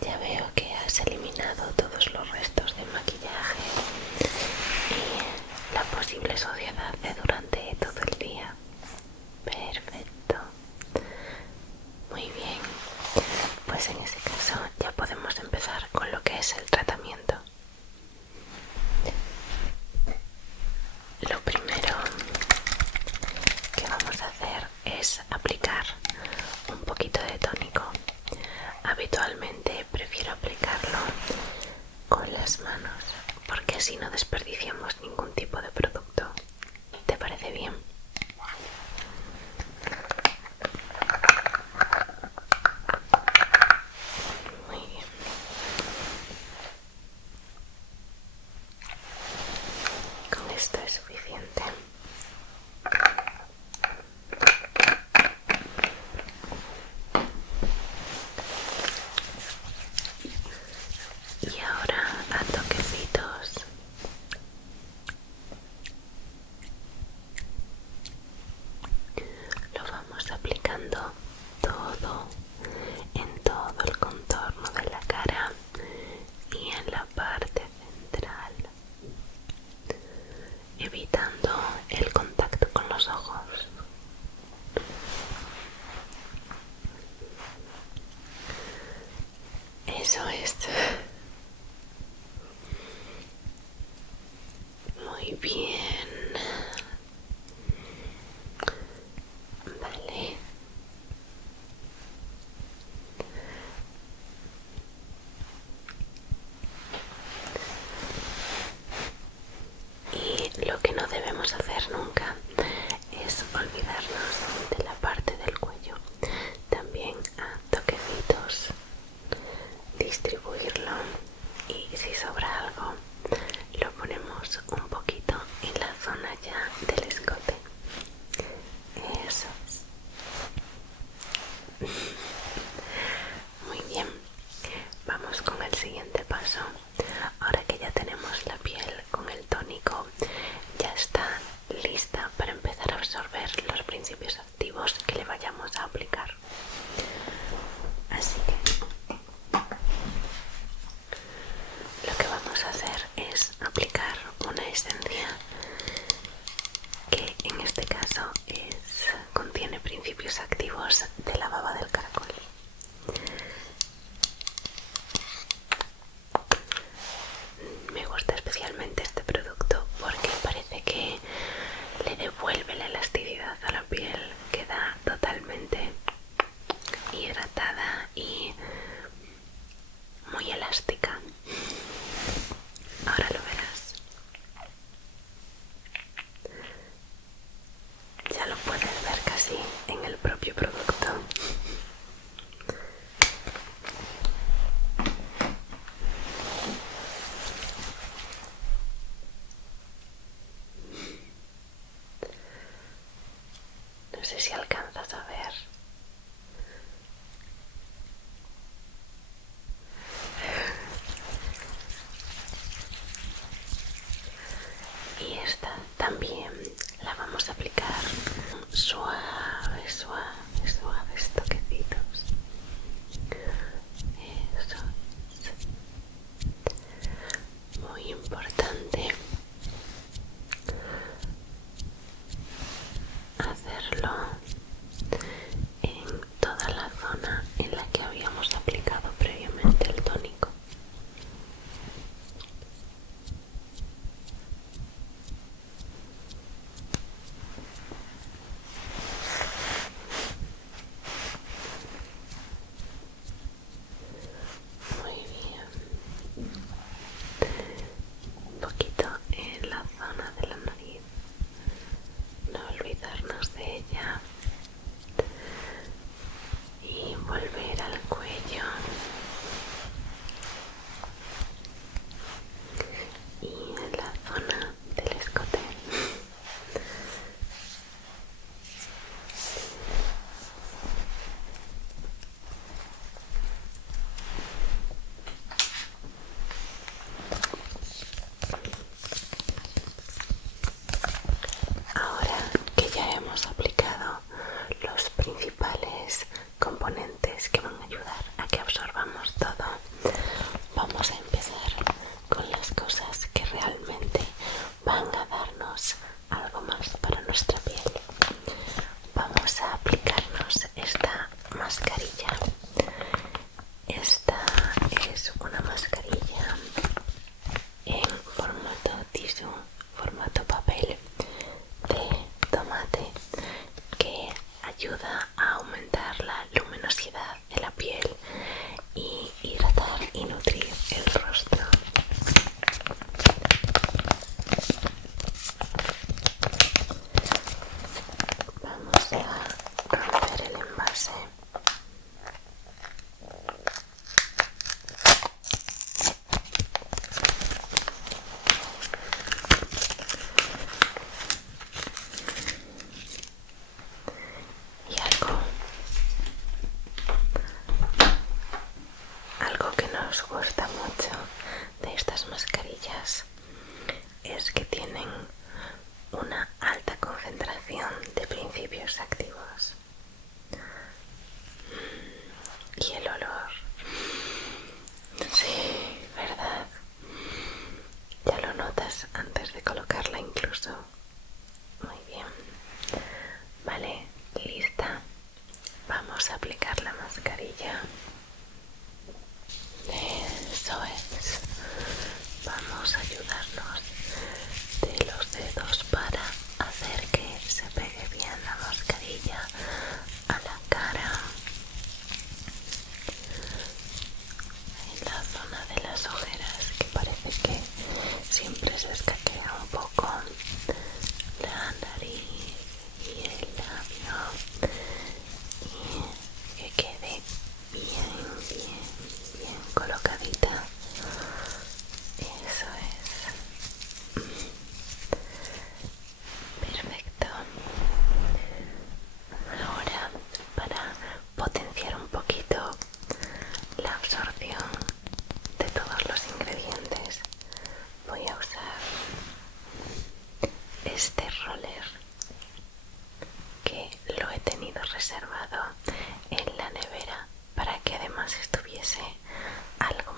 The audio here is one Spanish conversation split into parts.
Ya veo que has eliminado todos los restos de maquillaje y la posible suciedad de durante todo el día. Perfecto. Muy bien. Pues en ese caso ya podemos empezar con lo que es el tratamiento. Lo primero que vamos a hacer es aplicar un poquito de tónico. Habitualmente prefiero aplicarlo con las manos porque así no desperdiciamos ningún tipo de producto. ¿Te parece bien? Muy bien. Con esto es suficiente. Y ahora a toquecitos lo vamos aplicando todo en todo el contorno de la cara y en la parte central, evitando el contacto con los ojos. Eso es. Muy bien. Vale. Y lo que no debemos hacer nunca es olvidarnos de la parte del cuello. También a toquecitos distribuirlo, y si sobra algo lo ponemos un poquito en la zona ya del escote. Eso es. Muy bien, vamos con el siguiente paso. Ahora que ya tenemos la piel con el tónico, ya está lista para empezar a absorber los principios activos que le vayamos a aplicar. Así que lo que vamos a hacer es aplicar una esencia que en este caso contiene principios activos de la baba del caracol. Me gusta especialmente este producto porque parece que le devuelve la elasticidad a la piel, queda totalmente hidratada y muy elástica. Ahora lo verás. Ya lo puedes ver casi en el propio producto. No sé si alcanzas a ver. nos gusta mucho de estas mascarillas es que tienen una alta concentración de principios activos. Y el olor, sí, ¿verdad? Ya lo notas antes de colocarla incluso. Muy bien. Vale, lista. Vamos a aplicar la mascarilla. Eso es. Vamos a ayudarnos de los dedos para hacer que se pegue bien la mascarilla a la cara, en la zona de las ojeras, que parece que siempre se escaquea un poco, la nariz y el labio, y que quede bien colocadita. Eso es. Perfecto. Ahora, para potenciar un poquito la absorción de todos los ingredientes, voy a usar este roller que lo he tenido reservado en la nevera para que además estuviese algo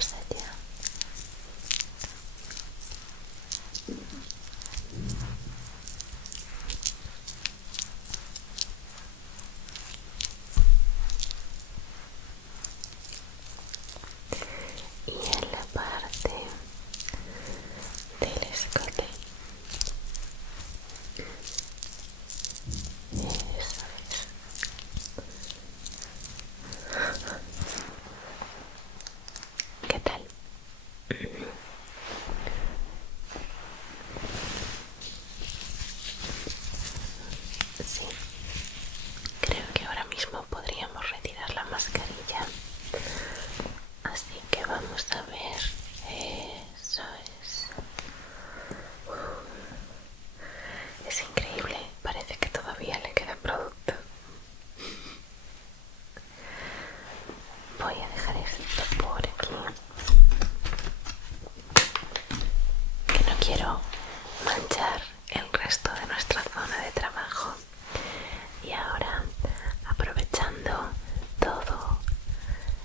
Vamos allá. Y en la parte del escote. Eso es. ¿Qué tal? Sí, creo que ahora mismo podríamos retirar la mascarilla. Así que vamos a ver. Eso es. Es increíble, parece que todavía le queda producto. Voy a dejar esto por aquí, que no quiero manchar el resto de nuestra zona de trabajo. Y ahora, aprovechando todo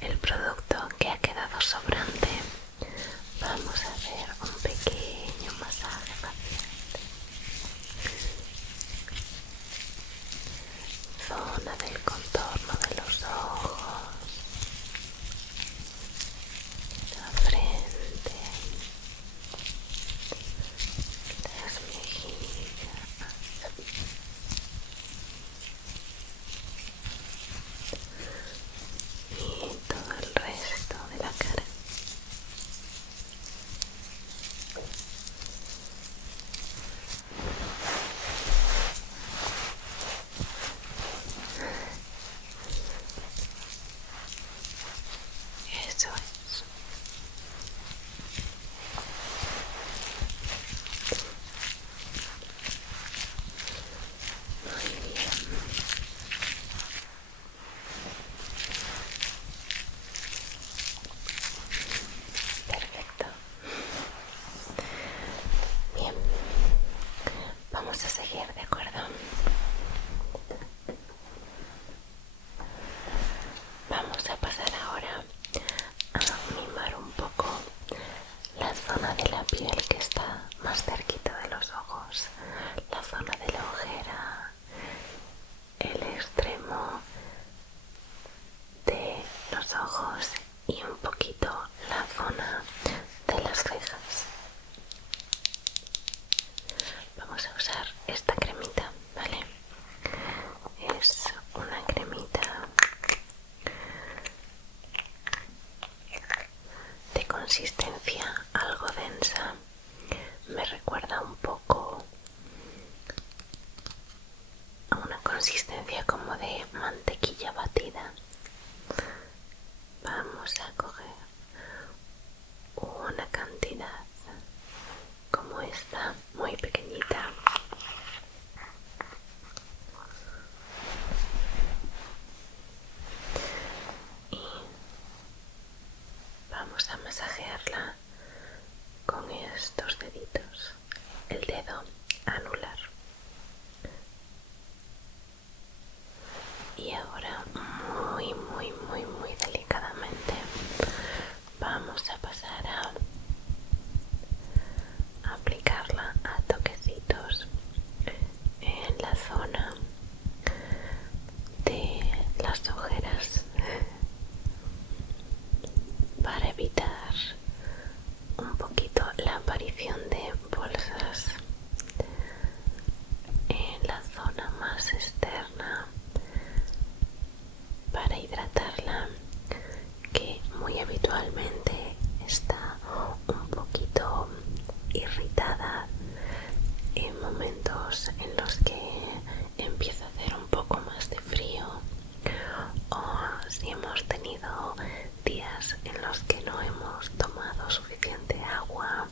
el producto que ha quedado sobrante, vamos a hacer un pequeño masaje facial. Zona del contorno de los ojos, la frente, las mejillas y todo el resto de la cara. Eso es. Muy bien. Perfecto. Bien. Vamos a seguir, ¿de acuerdo? Vamos a pasar ahora a mimar un poco la zona de la piel que está más cerquita de los ojos, la zona de la ojera, el extremo de los ojos y un poquito la zona de las cejas. Vamos a usar esta cremita, ¿vale? Es una cremita de consistencia algo densa. Me recuerda un poco a una consistencia como de mantequilla batida. Vamos a coger una cantidad como esta, muy pequeñita, y vamos a masajearla con estos deditos, el dedo anular. Y ahora muy delicadamente vamos a pasar a aplicarla a toquecitos en la zona de las ojeras para evitar un poquito la aparición de bolsas en la zona más externa, para hidratarla, que muy habitualmente está un poquito irritada en momentos en los que empieza a hacer un poco más de frío, o si hemos tenido días en los que no hemos tomado suficiente agua,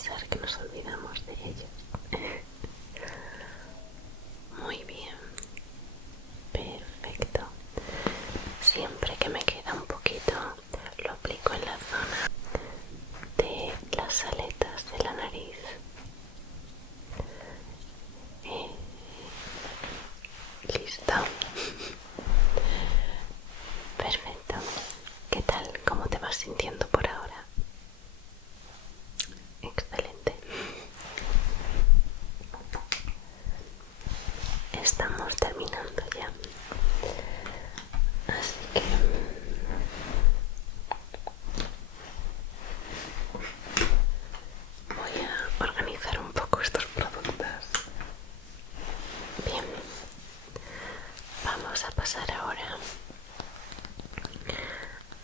pensar que nos olvidamos de ellos. Muy bien, perfecto. Siempre que me queda un poquito lo aplico en la zona de las aletas de la nariz. Listo. Perfecto. ¿Qué tal? ¿Cómo te vas sintiendo por ahora? Excelente. Estamos terminando ya. Así que voy a organizar un poco estos productos. Bien. Vamos a pasar ahora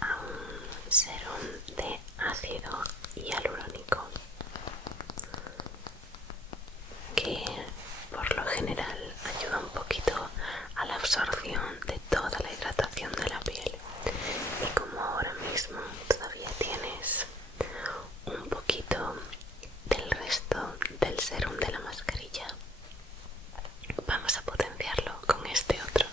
a un serum de ácido hialurónico que por lo general ayuda un poquito a la absorción de toda la hidratación de la piel. Y como ahora mismo todavía tienes un poquito del resto del serum de la mascarilla, vamos a potenciarlo con este otro.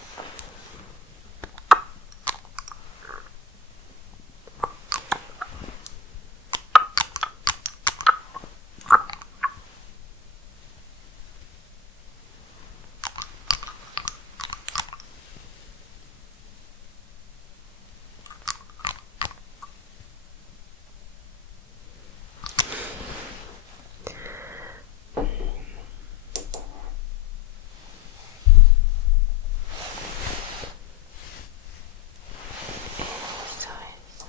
Eso es.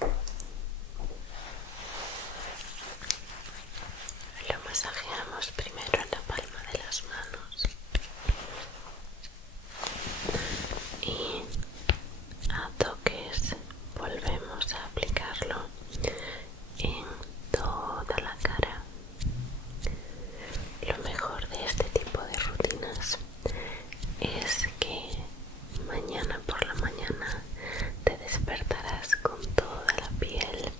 Lo masajeamos primero en la palma de las manos y a toques volvemos a aplicarlo en toda la cara. Lo mejor de este tipo de rutinas es que mañana por la mañana te despertarás con toda la piel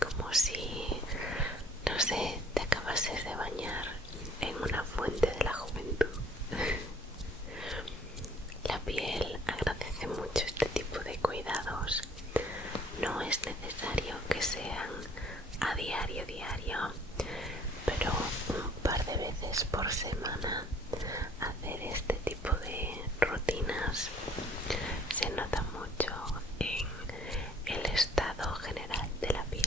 como si, no sé, te acabases de bañar en una fuente de la juventud. La piel agradece mucho este tipo de cuidados. No es necesario que sean a diario, pero un par de veces por semana hacer este tipo de rutinas se nota mucho en el estado general de la piel.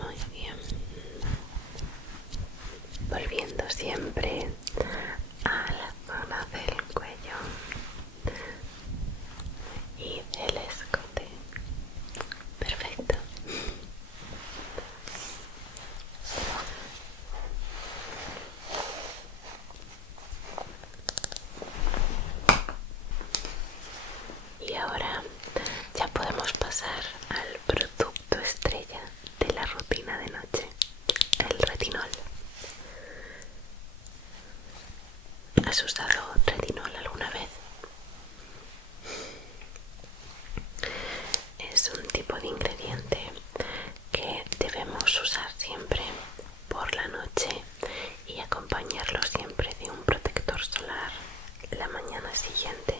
Muy bien. Volviendo siempre a la zona del cuello y del escote. Perfecto. Y ahora ya podemos pasar al producto estrella de la rutina de noche, el retinol. ¿Has usado retinol alguna vez? Es un tipo de ingrediente que debemos usar siempre por la noche y acompañarlo siempre de un protector solar la mañana siguiente.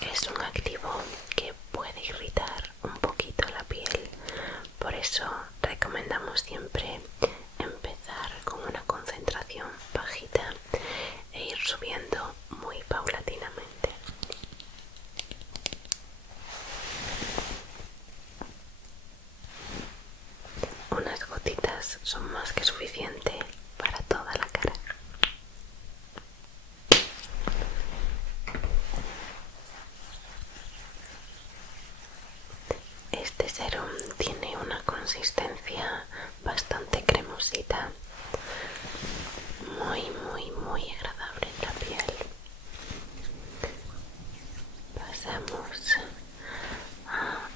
Es un activo que puede irritar un poquito la piel, por eso recomendamos siempre empezar con una concentración bajita e ir subiendo muy paulatinamente. Unas gotitas son más que suficiente para toda la cara. Este serum tiene una consistencia bastante cremosita, muy agradable en la piel. Pasamos a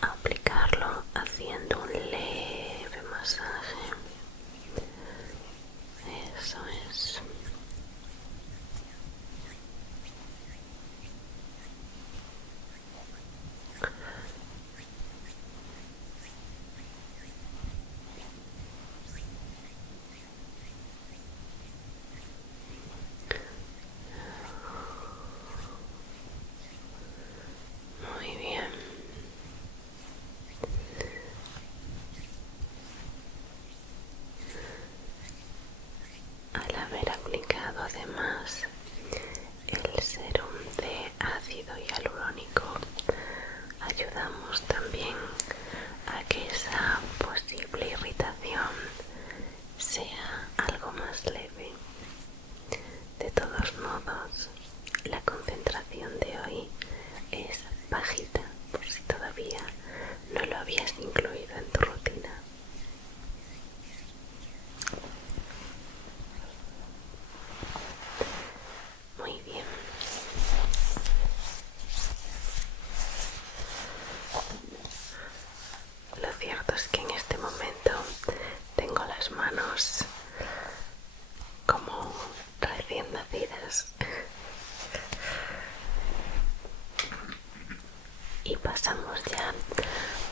Y pasamos ya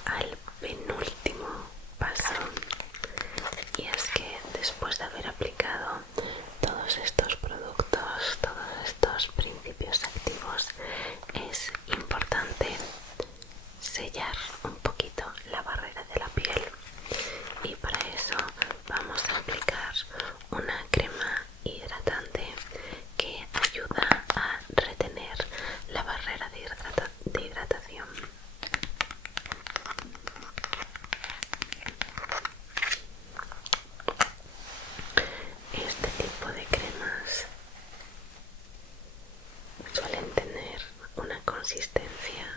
al penúltimo paso, y es que después de haber aplicado todos estos productos, todos estos principios activos, es importante sellar un poquito la barrera de la piel, y para eso vamos a aplicar una crema hidratante que ayuda a retener la barrera de hidratación. Este tipo de cremas suelen tener una consistencia